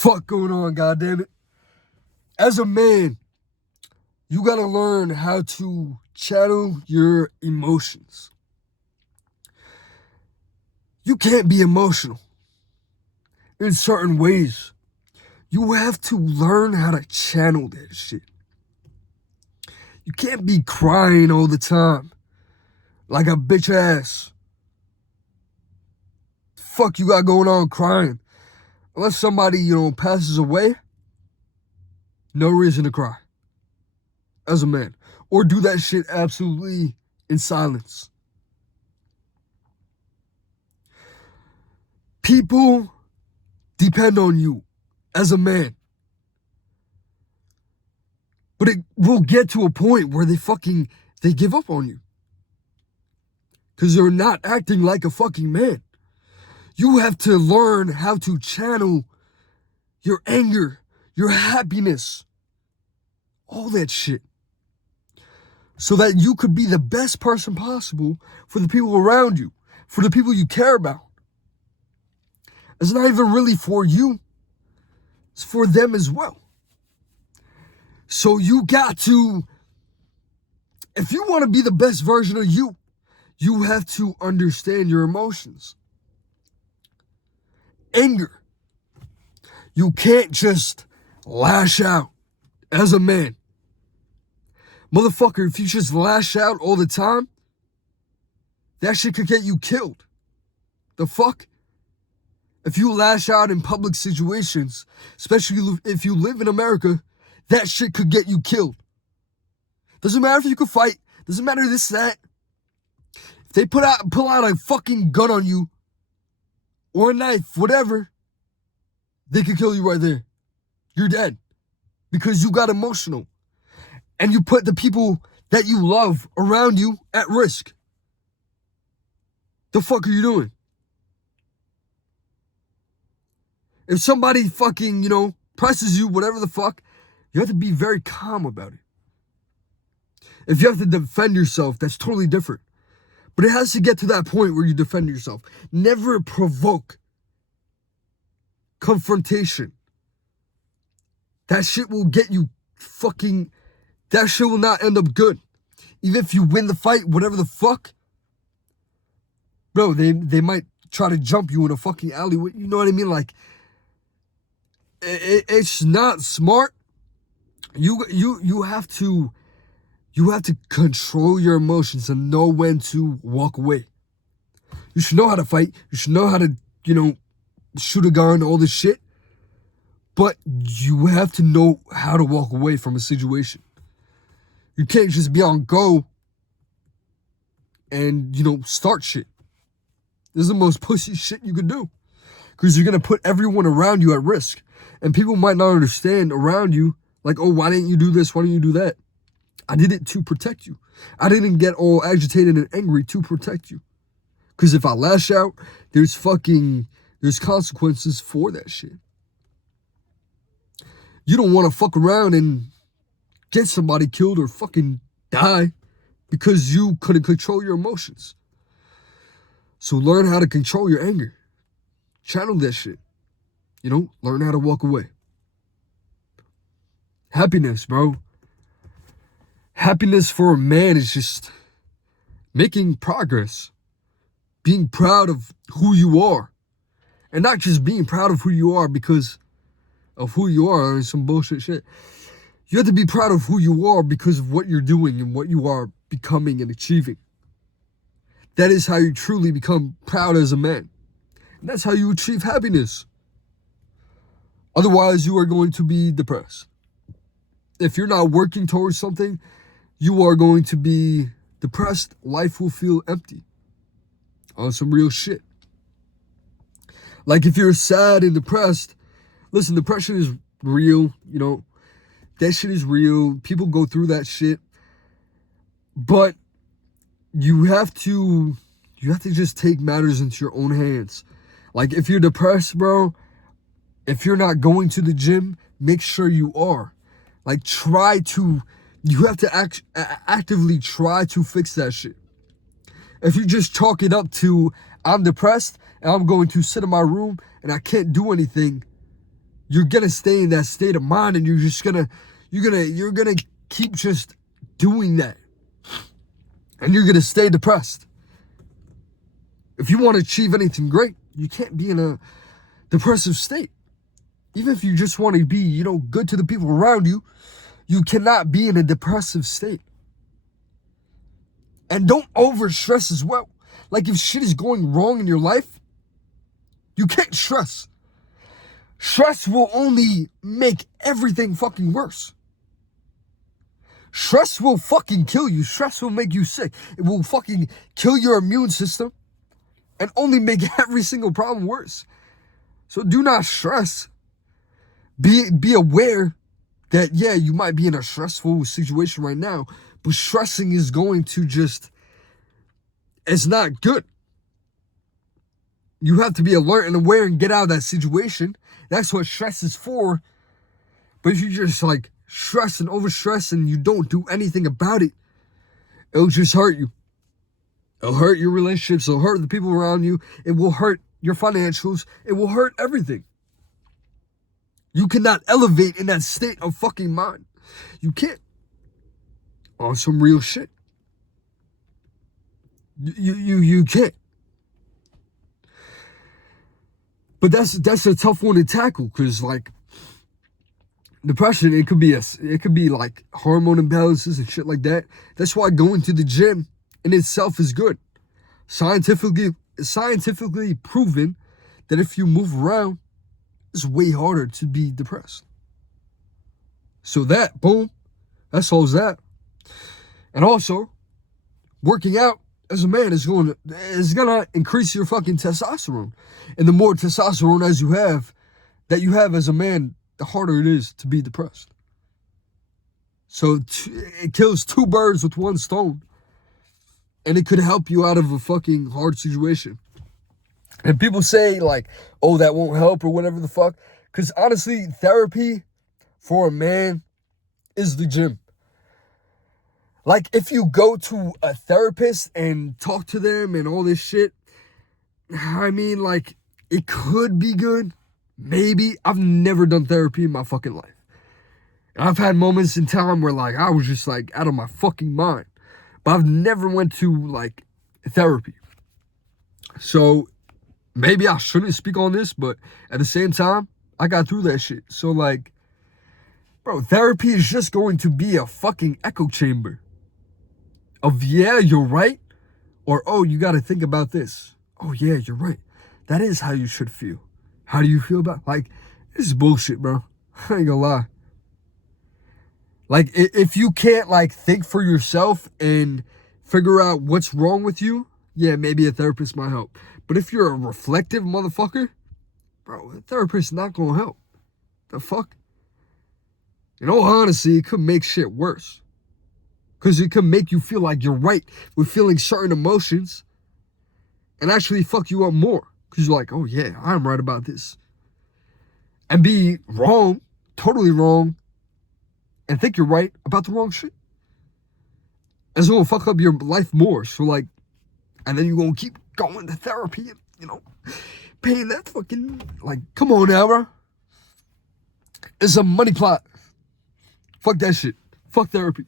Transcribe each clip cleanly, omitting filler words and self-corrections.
fuck going on, goddammit? As a man, you gotta learn how to channel your emotions. You can't be emotional in certain ways. You have to learn how to channel that shit. You can't be crying all the time like a bitch ass. Fuck you got going on crying? Unless somebody, passes away, no reason to cry as a man. Or do that shit absolutely in silence. People depend on you as a man. But it will get to a point where they give up on you. Because you're not acting like a fucking man. You have to learn how to channel your anger, your happiness, all that shit. So that you could be the best person possible for the people around you, for the people you care about. It's not even really for you. It's for them as well. So you got to, if you want to be the best version of you, you have to understand your emotions. Anger. You can't just lash out as a man. Motherfucker, if you just lash out all the time, that shit could get you killed. The fuck? If you lash out in public situations, especially if you live in America, that shit could get you killed. Doesn't matter if you could fight. Doesn't matter this, that. If they pull out a fucking gun on you, or a knife, whatever, they could kill you right there. You're dead. Because you got emotional. And you put the people that you love around you at risk. The fuck are you doing? If somebody fucking, presses you, whatever the fuck, you have to be very calm about it. If you have to defend yourself, that's totally different. But it has to get to that point where you defend yourself. Never provoke confrontation. That shit will get you that shit will not end up good. Even if you win the fight, whatever the fuck. Bro, they might try to jump you in a fucking alleyway. You know what I mean? Like, it's not smart. You have to control your emotions and know when to walk away. You should know how to fight. You should know how to, shoot a gun, all this shit. But you have to know how to walk away from a situation. You can't just be on go and, start shit. This is the most pussy shit you could do. Because you're going to put everyone around you at risk. And people might not understand around you, like, oh, why didn't you do this? Why didn't you do that? I did it to protect you. I didn't get all agitated and angry to protect you. Because if I lash out, there's consequences for that shit. You don't want to fuck around and get somebody killed or fucking die because you couldn't control your emotions. So learn how to control your anger. Channel that shit. Learn how to walk away. Happiness, bro. Happiness for a man is just making progress. Being proud of who you are. And not just being proud of who you are because of who you are and some bullshit shit. You have to be proud of who you are because of what you're doing and what you are becoming and achieving. That is how you truly become proud as a man. And that's how you achieve happiness. Otherwise, you are going to be depressed. If you're not working towards something, you are going to be depressed. Life will feel empty. On some real shit. Like if you're sad and depressed, listen, depression is real, that shit is real. People go through that shit. But you have to just take matters into your own hands. Like if you're depressed, bro, if you're not going to the gym, make sure you are. Like you have to actively try to fix that shit. If you just chalk it up to, I'm depressed and I'm going to sit in my room and I can't do anything, you're gonna stay in that state of mind, and you're gonna keep just doing that, and you're gonna stay depressed. If you want to achieve anything great, you can't be in a depressive state. Even if you just want to be, good to the people around you, you cannot be in a depressive state. And don't overstress as well. Like, if shit is going wrong in your life, you can't stress. Stress will only make everything fucking worse. Stress will fucking kill you. Stress will make you sick. It will fucking kill your immune system and only make every single problem worse. So do not stress. Be aware that, yeah, you might be in a stressful situation right now, but stressing is going to it's not good. You have to be alert and aware and get out of that situation. That's what stress is for. But if you just stress and overstress and you don't do anything about it, it'll just hurt you. It'll hurt your relationships. It'll hurt the people around you. It will hurt your financials. It will hurt everything. You cannot elevate in that state of fucking mind. You can't. On some real shit. You can't. But that's a tough one to tackle, because depression, it could be hormone imbalances and shit like that. That's why going to the gym in itself is good. Scientifically proven that if you move around, it's way harder to be depressed. So that solves that. And also, working out as a man is gonna increase your fucking testosterone. And the more testosterone that you have as a man, the harder it is to be depressed. So it kills two birds with one stone. And it could help you out of a fucking hard situation. And people say oh, that won't help or whatever the fuck. Because honestly, therapy for a man is the gym. If you go to a therapist and talk to them and all this shit, I mean, it could be good. Maybe. I've never done therapy in my fucking life. And I've had moments in time where I was just out of my fucking mind. But I've never went to therapy. So maybe I shouldn't speak on this, but at the same time, I got through that shit. So bro, therapy is just going to be a fucking echo chamber of, yeah, you're right, or, oh, you got to think about this. Oh, yeah, you're right. That is how you should feel. How do you feel about this is bullshit, bro. I ain't gonna lie. If you can't think for yourself and figure out what's wrong with you, yeah, maybe a therapist might help. But if you're a reflective motherfucker, bro, a therapist's not gonna help. The fuck? In all honesty, it could make shit worse. Because it could make you feel like you're right with feeling certain emotions and actually fuck you up more. Because you're oh yeah, I'm right about this. And be wrong, totally wrong, and think you're right about the wrong shit. And it's gonna fuck up your life more. So and then you're gonna keep going to therapy and, paying that fucking, come on now, bro. It's a money plot. Fuck that shit. Fuck therapy.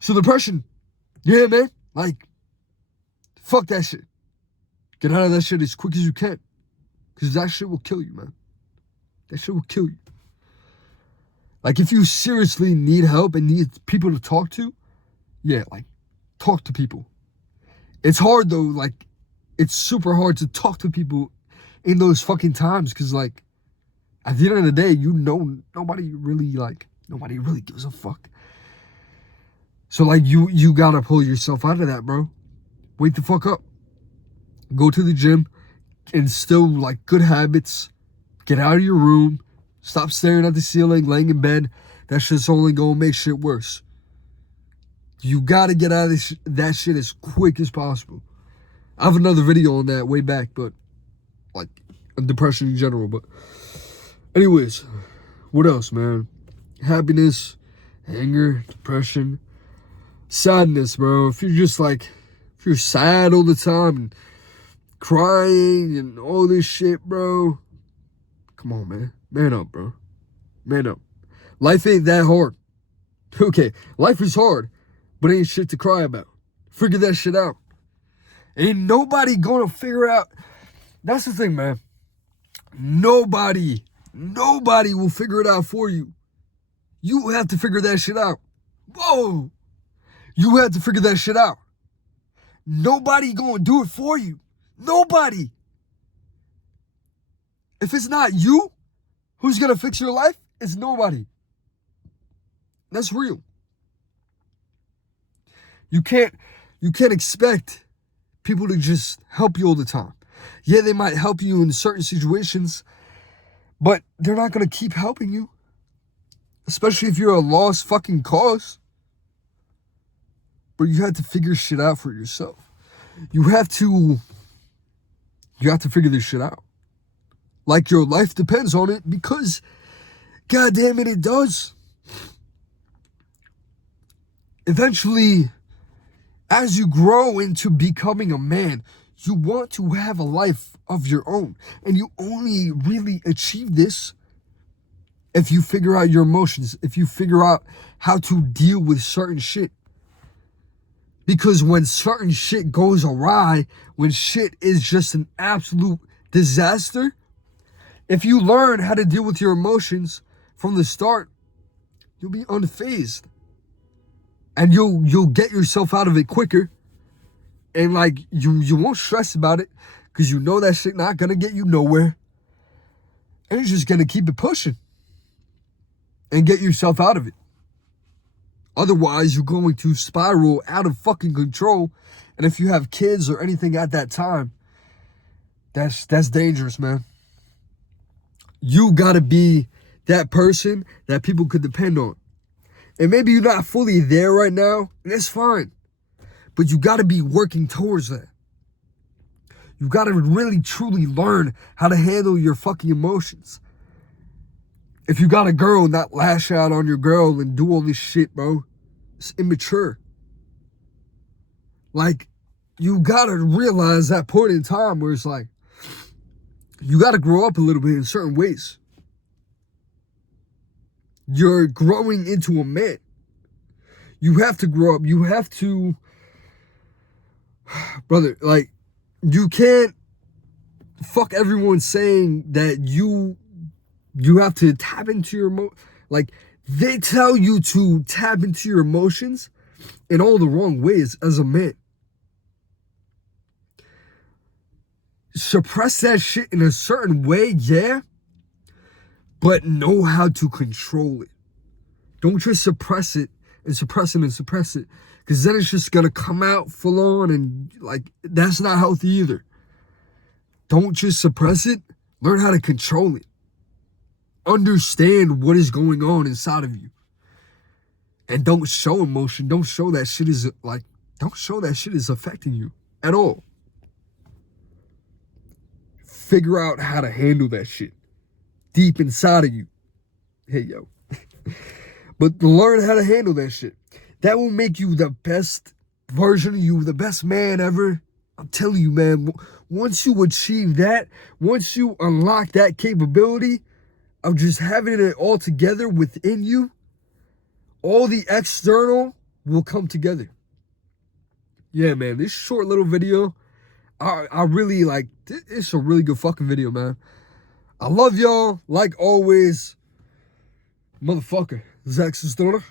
So depression, yeah, man, fuck that shit. Get out of that shit as quick as you can. Because that shit will kill you, man. That shit will kill you. If you seriously need help and need people to talk to, yeah, talk to people. It's hard, though, it's super hard to talk to people in those fucking times. Because, at the end of the day, nobody really gives a fuck. So, you gotta pull yourself out of that, bro. Wake the fuck up. Go to the gym. Instill, good habits. Get out of your room. Stop staring at the ceiling, laying in bed. That shit's only gonna make shit worse. You gotta get out of that shit as quick as possible. I have another video on that way back, but, depression in general. But, anyways, what else, man? Happiness, anger, depression, sadness, bro. If you're just if you're sad all the time and crying and all this shit, bro, Come on, man. Man up, bro. Man up. Life ain't that hard. Okay, life is hard, but ain't shit to cry about. Figure that shit out. Ain't nobody gonna figure out. That's the thing, man. Nobody will figure it out for you. You have to figure that shit out. Whoa! You have to figure that shit out. Nobody gonna do it for you. Nobody. If it's not you who's gonna fix your life, it's nobody. That's real. You can't expect people to just help you all the time. Yeah, they might help you in certain situations, but they're not gonna keep helping you. Especially if you're a lost fucking cause. But you have to figure shit out for yourself. You have to figure this shit out. Like your life depends on it, because God damn it does. Eventually, as you grow into becoming a man, you want to have a life of your own. And you only really achieve this if you figure out your emotions, if you figure out how to deal with certain shit. Because when certain shit goes awry, when shit is just an absolute disaster, if you learn how to deal with your emotions from the start, you'll be unfazed. And you'll get yourself out of it quicker. And like you won't stress about it, because you know that shit not gonna get you nowhere. And you're just gonna keep it pushing and get yourself out of it. Otherwise, you're going to spiral out of fucking control. And if you have kids or anything at that time, that's dangerous, man. You gotta be that person that people could depend on. And maybe you're not fully there right now, and that's fine. But you gotta be working towards that. You gotta really, truly learn how to handle your fucking emotions. If you got a girl, not lash out on your girl and do all this shit, bro. It's immature. Like, you gotta realize that point in time where it's like, you gotta grow up a little bit in certain ways. You're growing into a man. You have to grow up. You have to, brother, like, you can't fuck everyone saying that you have to tap into your like, they tell you to tap into your emotions in all the wrong ways as a man. Suppress that shit in a certain way, yeah, but know how to control it. Don't just suppress it and suppress it and suppress it, because then it's just gonna come out full on, and like, that's not healthy either. Don't just suppress it. Learn how to control it. Understand what is going on inside of you. And don't show emotion. Don't show that shit is affecting you at all. Figure out how to handle that shit deep inside of you. Hey, yo. But learn how to handle that shit. That will make you the best version of you, the best man ever. I'm telling you, man, once you achieve that, once you unlock that capability of just having it all together within you, all the external will come together. Yeah, man, this short little video, I really like, it's a really good fucking video, man. I love y'all, like always. Motherfucker, Zach Sistona.